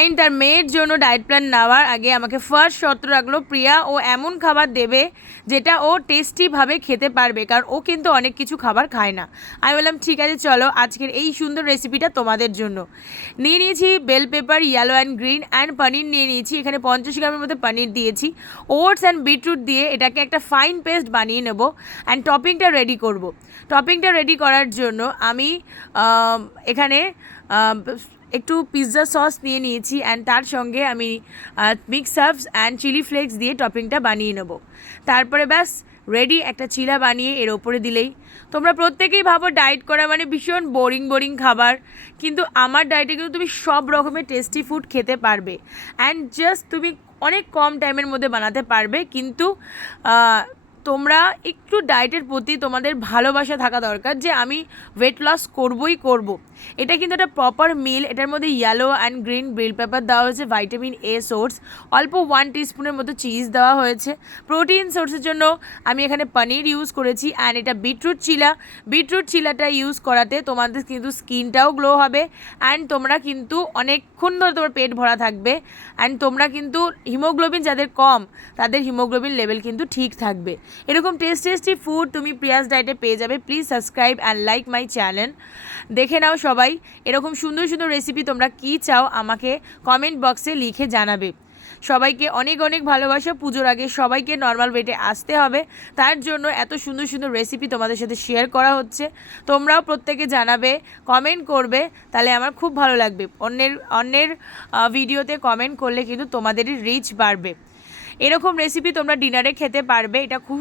Client তার মেয়ের জন্য ডায়েট প্ল্যান নেওয়ার আগে আমাকে ফার্স্ট শর্ত রাখলো, প্রিয়া ও এমন খাবার দেবে যেটা ও টেস্টিভাবে খেতে পারবে, কারণ ও কিন্তু অনেক কিছু খাবার খায় না। আমি বললাম ঠিক আছে চলো আজকের এই সুন্দর রেসিপিটা তোমাদের জন্য। নিয়ে নিয়েছি bell pepper yellow and green and paneer নিয়ে নিয়েছি, এখানে 50 গ্রামের মধ্যে পনির দিয়েছি। ওটস অ্যান্ড বিটরুট দিয়ে এটাকে একটা ফাইন পেস্ট বানিয়ে নেবো অ্যান্ড টপিংটা রেডি করব। টপিংটা রেডি করার জন্য আমি এখানে একটু পিৎজা সস নিয়ে নিয়েছি অ্যান্ড তার সঙ্গে আমি mix herbs and chili flakes দিয়ে টপিংটা বানিয়ে নেব। তারপরে ব্যাস রেডি একটা চিলা বানিয়ে এর ওপরে দিলেই। তোমরা প্রত্যেকেই ভাবো ডায়েট করা মানে ভীষণ বোরিং খাবার, কিন্তু আমার ডায়েটে কিন্তু তুমি সব রকমের টেস্টি ফুড খেতে পারবে অ্যান্ড জাস্ট তুমি অনেক কম টাইমের মধ্যে বানাতে পারবে। কিন্তু তোমরা একটু ডায়েটের প্রতি তোমাদের ভালোবাসা থাকা দরকার যে আমি ওয়েট লস করবই করব। এটা কিন্তু একটা প্রপার মিল, এটার মধ্যে yellow and green bell pepper দেওয়া হয়েছে, ভাইটামিন এ সোর্স, অল্প 1 টিস্পুনের মতো চিজ দেওয়া হয়েছে। প্রোটিন সোর্সের জন্য আমি এখানে পনির ইউজ করেছি অ্যান্ড এটা বিটরুট চিলাটা ইউজ করাতে তোমাদের কিন্তু স্কিনটাও গ্লো হবে অ্যান্ড তোমরা কিন্তু অনেকক্ষণ ধরে তোমার পেট ভরা থাকবে অ্যান্ড তোমরা কিন্তু হিমোগ্লোবিন যাদের কম তাদের হিমোগ্লোবিন লেভেল কিন্তু ঠিক থাকবে। এরকম টেস্টি ফুড তুমি প্রিয়াস ডায়েটে পেয়ে যাবে। Please subscribe and like my channel. দেখে নাও সবাই, এরকম সুন্দর সুন্দর রেসিপি তোমরা কী চাও আমাকে কমেন্ট বক্সে লিখে জানাবে। সবাইকে অনেক ভালোবাসা। পুজোর আগে সবাইকে নর্মাল ওয়েটে আসতে হবে, তার জন্য এত সুন্দর সুন্দর রেসিপি তোমাদের সাথে শেয়ার করা হচ্ছে। তোমরাও প্রত্যেকে জানাবে, কমেন্ট করবে, তাহলে আমার খুব ভালো লাগবে। অন্যের ভিডিওতে কমেন্ট করলে কিন্তু তোমাদেরই রিচ বাড়বে। এরকম রেসিপি তোমরা ডিনারে খেতে পারবে, এটা খুব